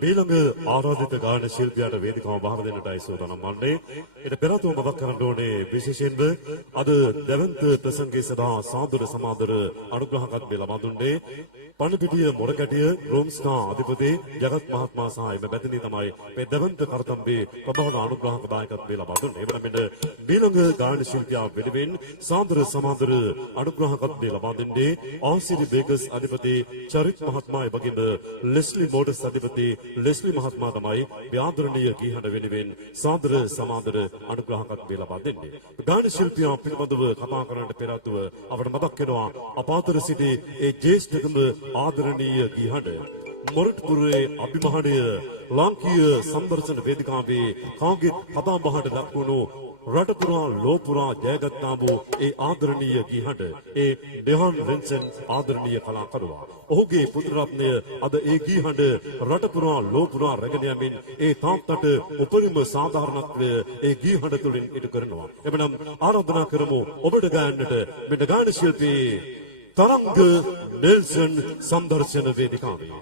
මීළඟ ආරාධිත ගායන ශිල්පියාට වේදිකාව බහර දෙන්නටයි සූදානම් වන්නේ. ඊට පෙර තුම මතක් කරන්න ඕනේ විශේෂයෙන්ම අද දැවන්ත ප්‍රසංගයේ සදා සාදර සමාදර අනුග්‍රහකත්වය ලබා දුන්නේ පණිපිටිය මොරකැටිය රෝම්ස්නා අධිපති ජගත් මහත්මයා සහ එම බැතිණි තමයි මේ දැවන්ත කරතම්බේ ප්‍රබල අනුග්‍රහක දායකත්වය ලබා දුන්නේ. එවන මෙන්න මීළඟ ගායන ශිල්පියා වෙනුවෙන් සාදර සමාදර අනුග්‍රහකත්වය ලබා දෙන්නේ ආසිරි බේකර්ස් අධිපති චරිත් මහත්මයා එවැගේම ලෙස්ලි මෝටර්ස් අධිපති ලෙස්ලි මහත්මයා තමයි ව්‍යාදරණීය ගීහඬ වෙනුවෙන් සාදර සමාදර අනුග්‍රහකත්වය ලබා දෙන්නේ. ගායන ශිල්පියා පිළිබඳව කතා කරන්නට පෙර ආතුව අපට මතක් වෙනවා අපාතර සිටි ඒ ජේෂ්ඨතම ආදරණීය ගීහඬ මොරටුපුරේ අභිමානීය ලාංකීය සම්දර්ශන වේදිකාවේ කාගෙත් කතා බහට ලක්වුණු රට පුරා ලෝ පුරා ජයගත්තා වූ ඒ ආදරණීය ගීහඬ ඒ ඩෙහන් වින්සන් ආදරණීය කලාකරුවා. ඔහුගේ පුත්‍රරත්නය අද ඒ ගීහඬ රට පුරා ලෝ පුරා රැගෙන යමින් ඒ තාත්තට උපරිම සාධාරණත්වය ඒ ගීහඬ තුළින් ඉටු කරනවා. එමනම් ආරාධනා කරමු ඔබට ගායන්නට මෙන්න ගායන ශිල්පී තරංග නෙල්සන් සම්දර්ශන වේදිකාවේ.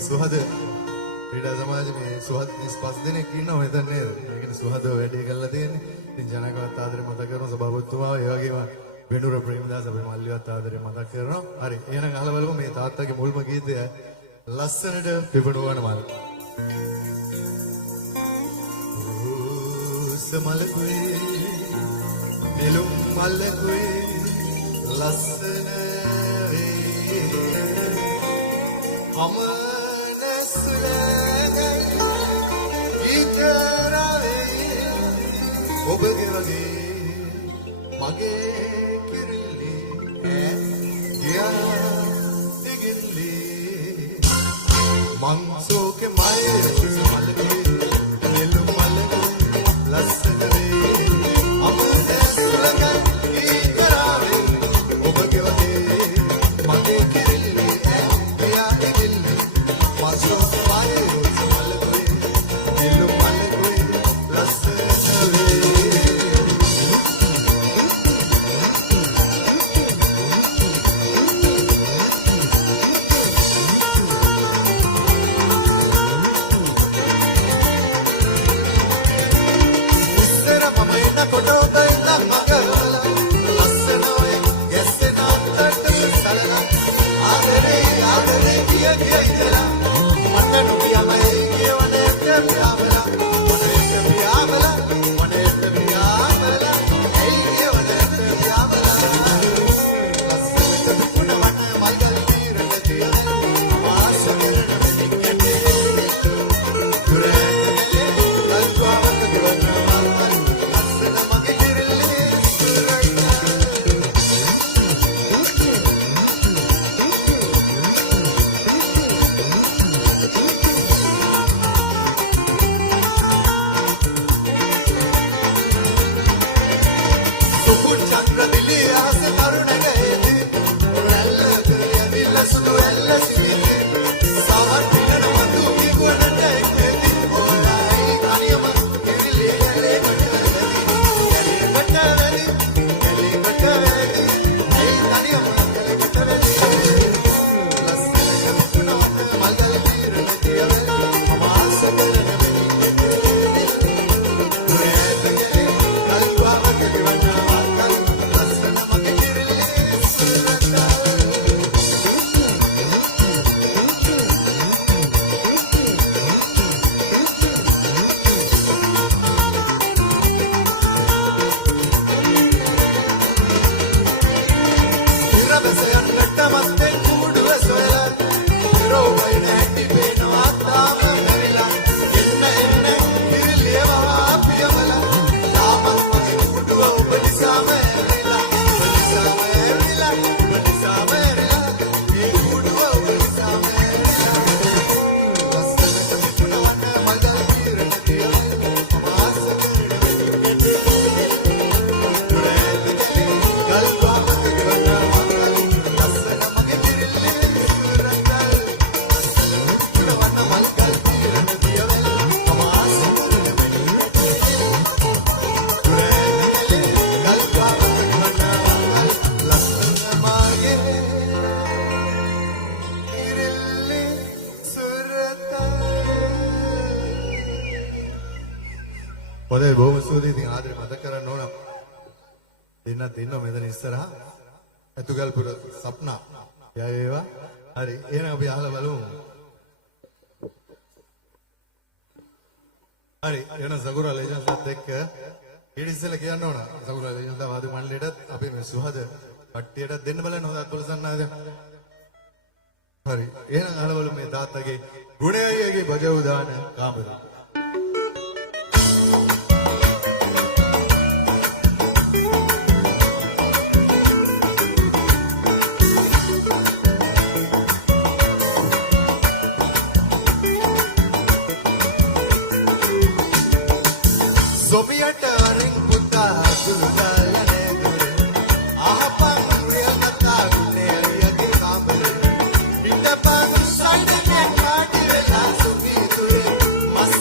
සුහද ක්‍රීඩා සමාජයේ මේ සුහද 25 දෙනෙක් ඉන්නවා මෙතන නේද? ඒ කියන්නේ සුහද වැඩි කරලා තියෙන්නේ. ඉතින් ජනකවත් ආදරේ මතක් කරනවා සභාපතිතුමාව ඒ වගේම වෙනුර ප්‍රේමදාස අපේ මල්ලිවත් ආදරේ මතක් කරනවා. හරි. එහෙනම් අහලා බලමු මේ තාත්තගේ මුල්ම ගීතය ලස්සනට පිපුණවන මල්. සමලකුවේ නෙළුම් මලකුයි ලස්සන වේ අමනස්ලගේ ඉතරවේ ඔබගේ වගේ මගේ කිරිල්ලි ගියා දිගිල්ලි මං සෝකේ මයේ මලගේ නෙළුම් මලගේ ලස්සන වේ අමනස්ලගේ ඉතරවේ ඔබගේ වගේ මගේ කිරිල්ලි ගියා දිගිල්ලි මං සෝකේ මයේ මලගේ නෙළුම් මලගේ ලස්සන වේ හොඳයි බොහොම ස්තුතියි. ඉතින් ආදරේ මතක් කරන්න ඕන. දෙන්නත් ඉන්නවා මෙතන ඉස්සරහා. අතුගල්පුර සප්නා. ජය වේවා. හරි. එහෙනම් අපි අහලා බලමු. හරි. එහෙනම් සගුරා ලේජන්ස්ලත් එක්ක ඊට ඉස්සෙල්ලා කියන්න ඕන. සගුරා ලේජන්ස්ලා වාදක මණ්ඩලයටත් අපි මේ සුහද කට්ටියටත් දෙන්න බලන්න හොඳ අත්වලසන්නාද. හරි. එහෙනම් අහලා බලමු මේ තාත්තගේ ගුණයගේ බජව දාන කාමරේ. Soviet ring puta dulane dure ahapan riyata gunne yage kamare itapan sande me kaati vela sumi dure mas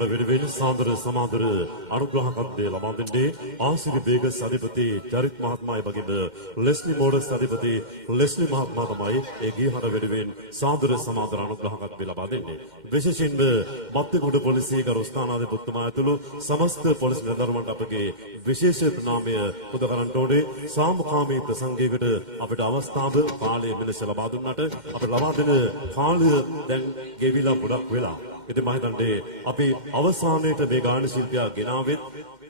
හන වෙනුවෙන් සාදර සමාදර අනුග්‍රහකත්වය ලබා දෙන්නේ ආසිරි වේගස් අධිපති චරිත් මහත්මයා වගේම ලෙස්ලි මෝඩස් අධිපති ලෙස්ලි මහත්මයා තමයි ඒ ගී හන වෙනුවෙන් සාදර සමාදර අනුග්‍රහකත්වය ලබා දෙන්නේ. විශේෂයෙන්ම මත්තිගොඩ පොලිසිය කරු ස්ථානාධිපතිතුමා ඇතුළු සමස්ත පොලිස් නිලධාරීන්ට අපගේ විශේෂ ප්‍රණාමය පුද කරන්න ඕනේ. සාමකාමී ප්‍රසංගයකට අපිට අවස්ථාව කාලය මෙලෙස ලබා දුන්නට අපිට ලබා දෙන කාලය දැන් ගෙවිලා ගොඩක් වෙලා. ඉතින් මම හිතන්නේ අපි අවසානයේට මේ ගාන ශිල්පියා ගෙනාවෙත්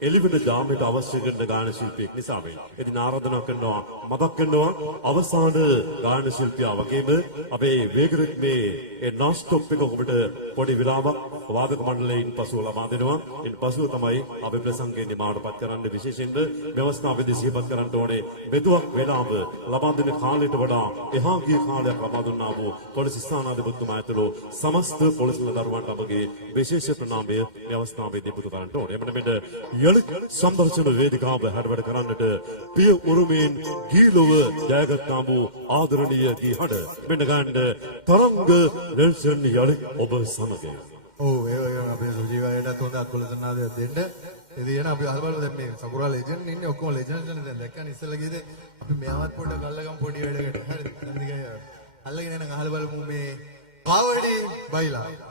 එළිවෙන ජාමයට අවශ්‍ය කරන ගාන ශිල්පියෙක් නිසා වෙයි. ඉතින් ආරාධනා කරනවා මතක් කරනවා අවසාන ගාන ශිල්පියා වගේම අපේ වේගරිත්මේ ඒ නොස්ටොප් එක ඔබට පොඩි විරාමයක් වාදක මණ්ඩලයෙන් පසුව ලබා දෙනවා. ඉන් පසුව තමයි අපි ප්‍රසංගයේ නිමාවටපත් කරන්න විශේෂයෙන්ම ව්‍යවස්ථාවේදී සිහිපත් කරන්න ඕනේ මෙතුවක් වේලාව ලබා දෙන කාලයට වඩා එහා ගිය කාලයක් ලබා දුන්නා වූ පොලිස් ස්ථානාධිපතිතුමා ඇතුළු සමස්ත පොලිස් නිලධාරීන්ට අපගේ විශේෂ ප්‍රණාමය මේ අවස්ථාවේදී පුද කරන්න ඕනේ. එමෙන්න මෙන්න යලි සම්දර්ශන වේදිකාව හැඩවැඩ කරන්නට පිය උරුමෙන් ගීලොව ජයගත්තා වූ ආදරණීය ගී හඬ මෙන්න ගන්න තරංග නෙල්සන් යලි ඔබ සමග. ඔව් ඒ අපේ සුජීවයටත් හොඳ අකුලසනාද දෙන්න. ඉතින් අපි අහලා බලමු දැන් මේ සකුරා ලෙජන්ඩ් ඉන්නේ ඔක්කොම ලෙජන්ඩ්ස් නේ දැන් දැක්කනේ ඉස්සෙල්ලා ගියද අපි මෙයාවත් පොඩ්ඩක් අල්ලගමු පොඩි වැඩකට. හරිද? දැන් දිගයි අල්ලගෙන යන අහලා බලමු මේ පාවඩි බයිලා.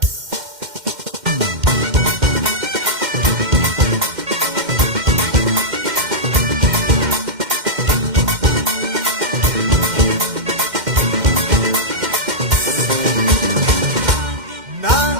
Para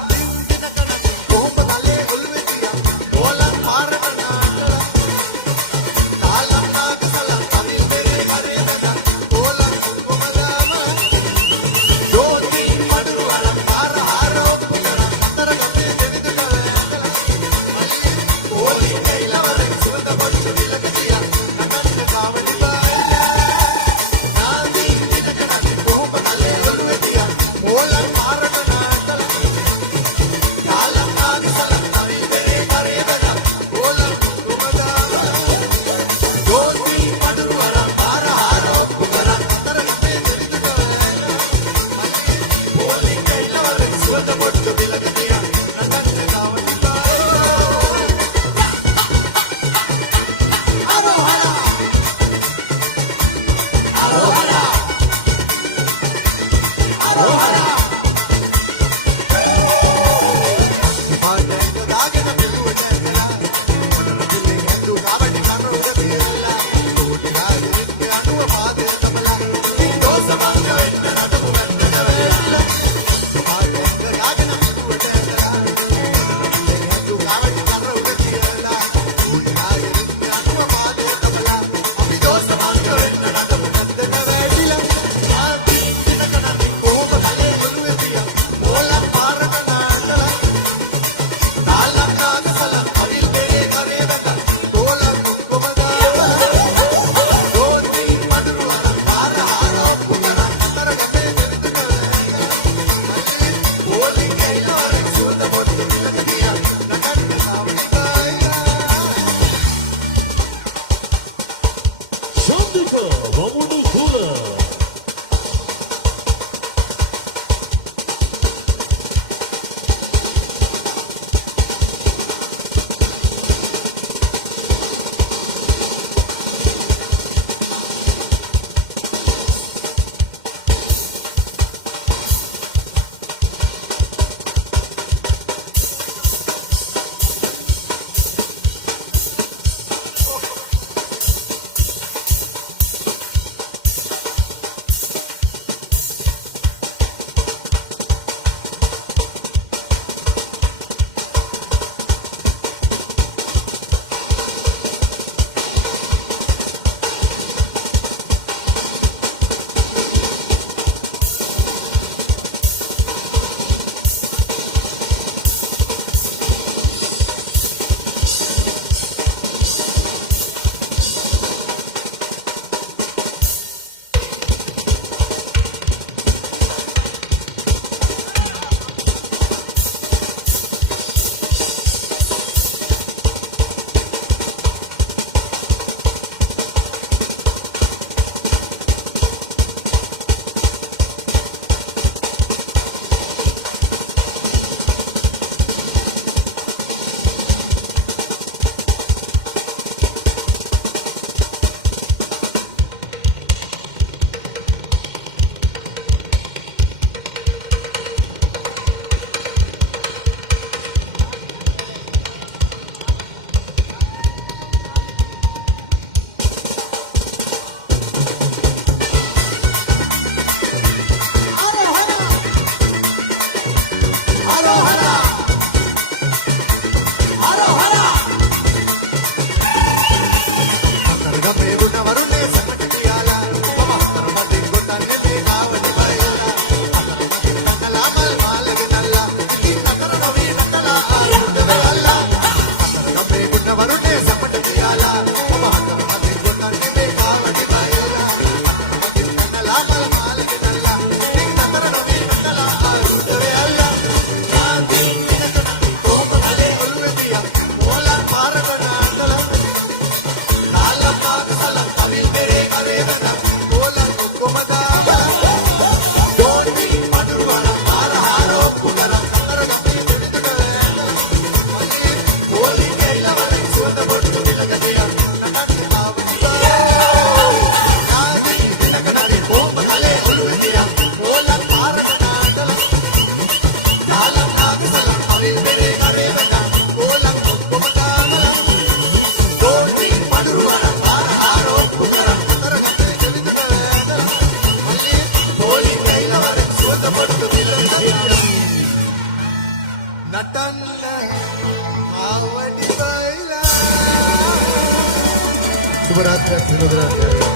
සුබ රාත්‍රියක් සුබ රාත්‍රියක්